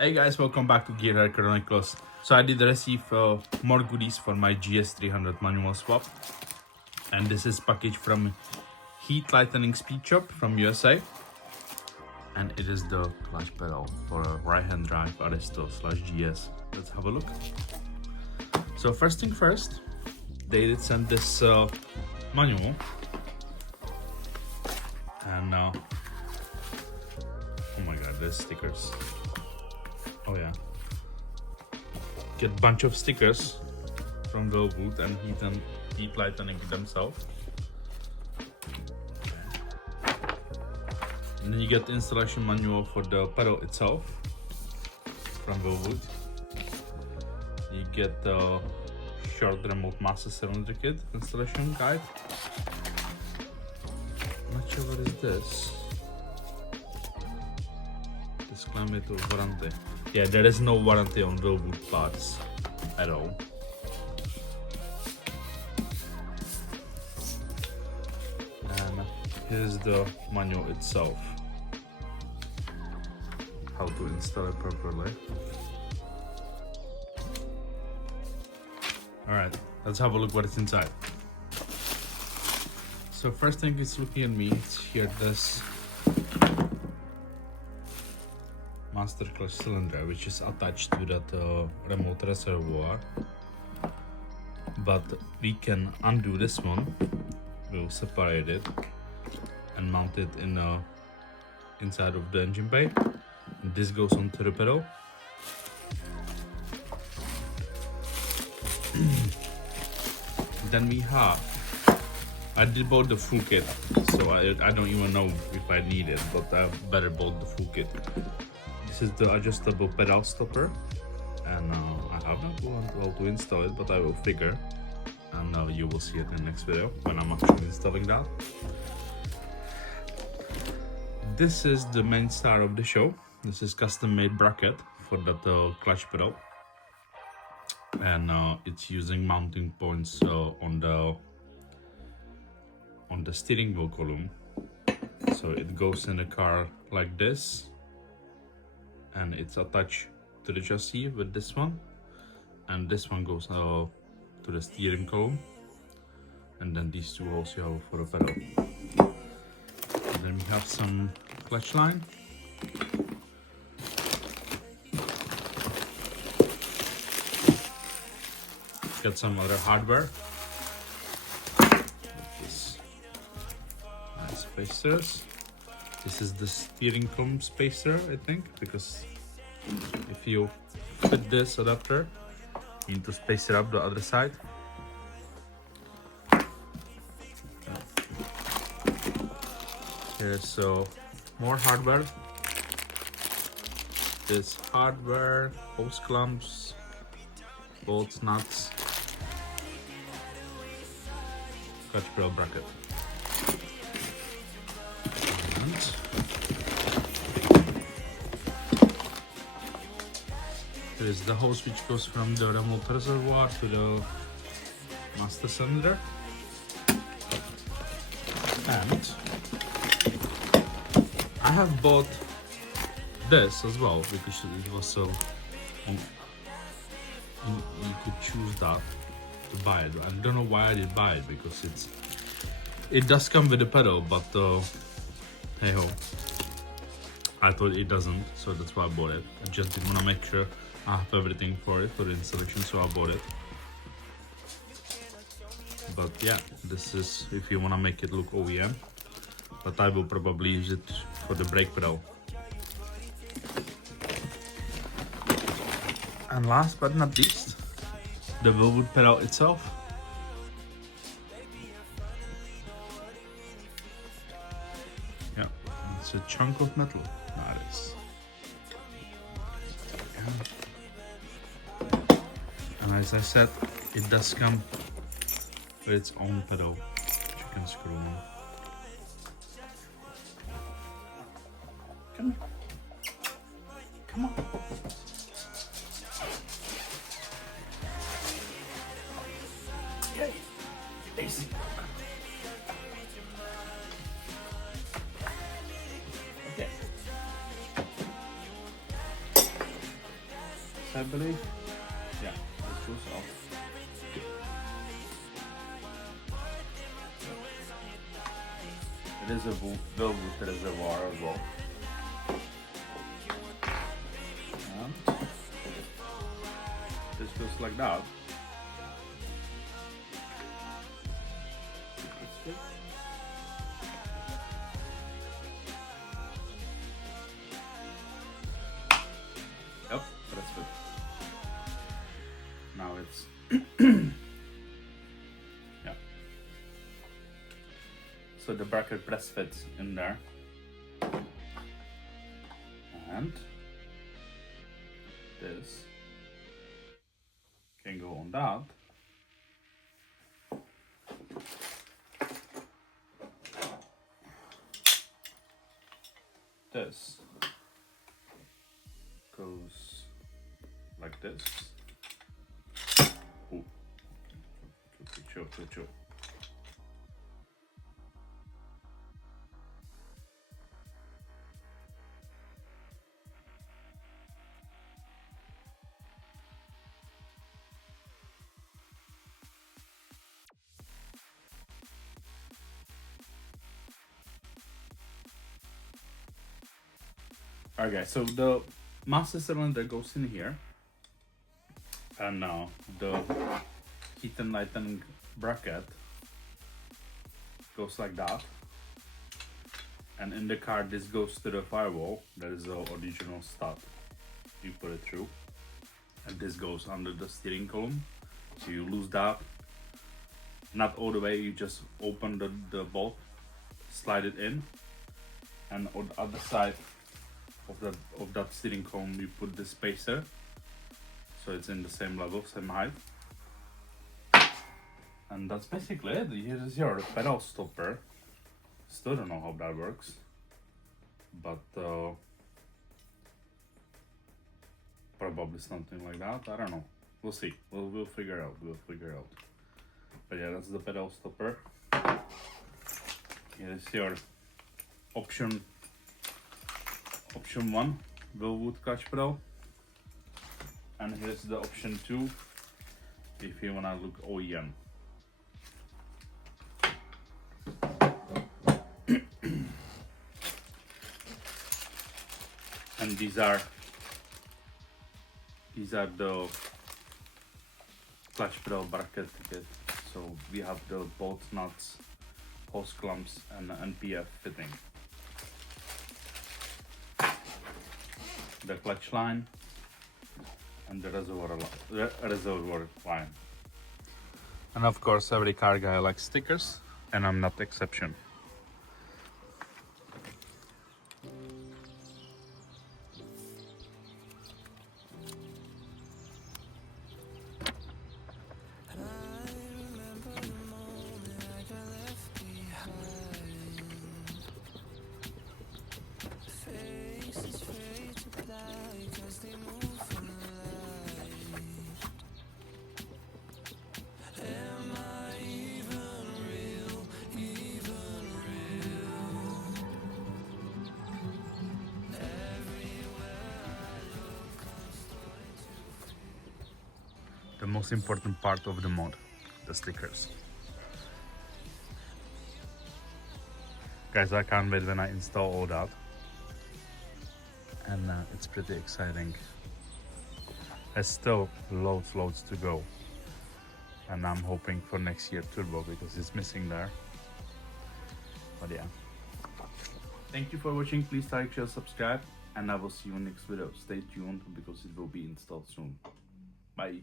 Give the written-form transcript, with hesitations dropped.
Hey guys, welcome back to Gear Chronicles. So I did receive more goodies for my GS300 manual swap, and this is packaged from Heat Lightning Speed Shop from USA, and it is the clutch pedal for a right-hand drive Aristo /GS. Let's have a look. So first thing first, they did send this manual, and oh my god, there's stickers. Oh yeah, get a bunch of stickers from Velwood and Heat Lightning themselves. And then you get the installation manual for the pedal itself from Velwood. You get the short remote master cylinder kit installation guide. I'm not sure what is this. Disclaimer to warranty. Yeah, there is no warranty on Velwood parts at all. And here's the manual itself. How to install it properly. Alright, let's have a look what is inside. So first thing is looking at me, it's here this master clutch cylinder, which is attached to that remote reservoir, but we can undo this one. We'll separate it and mount it in inside of the engine bay, and this goes onto the pedal. Then we have, I did bought the full kit, so I don't even know if I need it, but I better bought the full kit. This is the adjustable pedal stopper, and I have not learned how to install it, but I will figure, and you will see it in the next video when I'm actually installing that. This is the main star of the show. This is custom made bracket for that clutch pedal, and it's using mounting points on the steering wheel column. So it goes in the car like this, and it's attached to the chassis with this one, and this one goes to the steering column, and then these two holes you have for the pedal. And then we have some clutch line, got some other hardware, this nice spacers. This is the steering column spacer, I think, because if you fit this adapter, you need to space it up the other side. Here's more hardware. This hardware, hose clamps, bolts, nuts, clutch pedal bracket. There is the hose which goes from the remote reservoir to the master cylinder, and I have bought this as well because it was so you could choose that to buy it. I don't know why I did buy it, because it does come with a pedal, but hey ho, I thought it doesn't, so that's why I bought it. I just didn't want to make sure I have everything for it for the installation, so I bought it. But yeah, this is if you want to make it look OEM, but I will probably use it for the brake pedal. And last but not least, the Velwood pedal itself. Yeah, it's a chunk of metal. That is. And as I said, it does come with its own pedal, which you can screw in. Come on. Come on. Yay. Easy. Okay. I believe. Yeah, this goes off. It is a Velvet reservoir as well. And this goes like that. Yep, that's good. Now it's yeah. So the bracket press fits in there, and this can go on that. This goes like this. Ooh. Chill. Okay, so the master cylinder goes in here, and now the heat and lighting bracket goes like that. And in the car, this goes to the firewall. That is the original stud. You put it through, and this goes under the steering column. So you lose that. Not all the way. You just open the bolt, slide it in, and on the other side of that steering column, you put the spacer, so it's in the same level, same height. And that's basically it. Here's your pedal stopper. Still don't know how that works, but probably something like that. I don't know. We'll see. We'll figure out. But yeah, that's the pedal stopper. Here's your option 1, Velvet clutch pedal, and here's the option 2 if you wanna look OEM. And these are the clutch pedal bracket kit. So we have the bolt nuts, hose clamps, and NPF fitting. The clutch line and the reservoir line. And of course, every car guy likes stickers, and I'm not the exception. The most important part of the mod, the stickers. Guys, I can't wait when I install all that. And it's pretty exciting. There's still loads to go. And I'm hoping for next year turbo because it's missing there. But yeah. Thank you for watching. Please like, share, subscribe. And I will see you in next video. Stay tuned because it will be installed soon. Bye.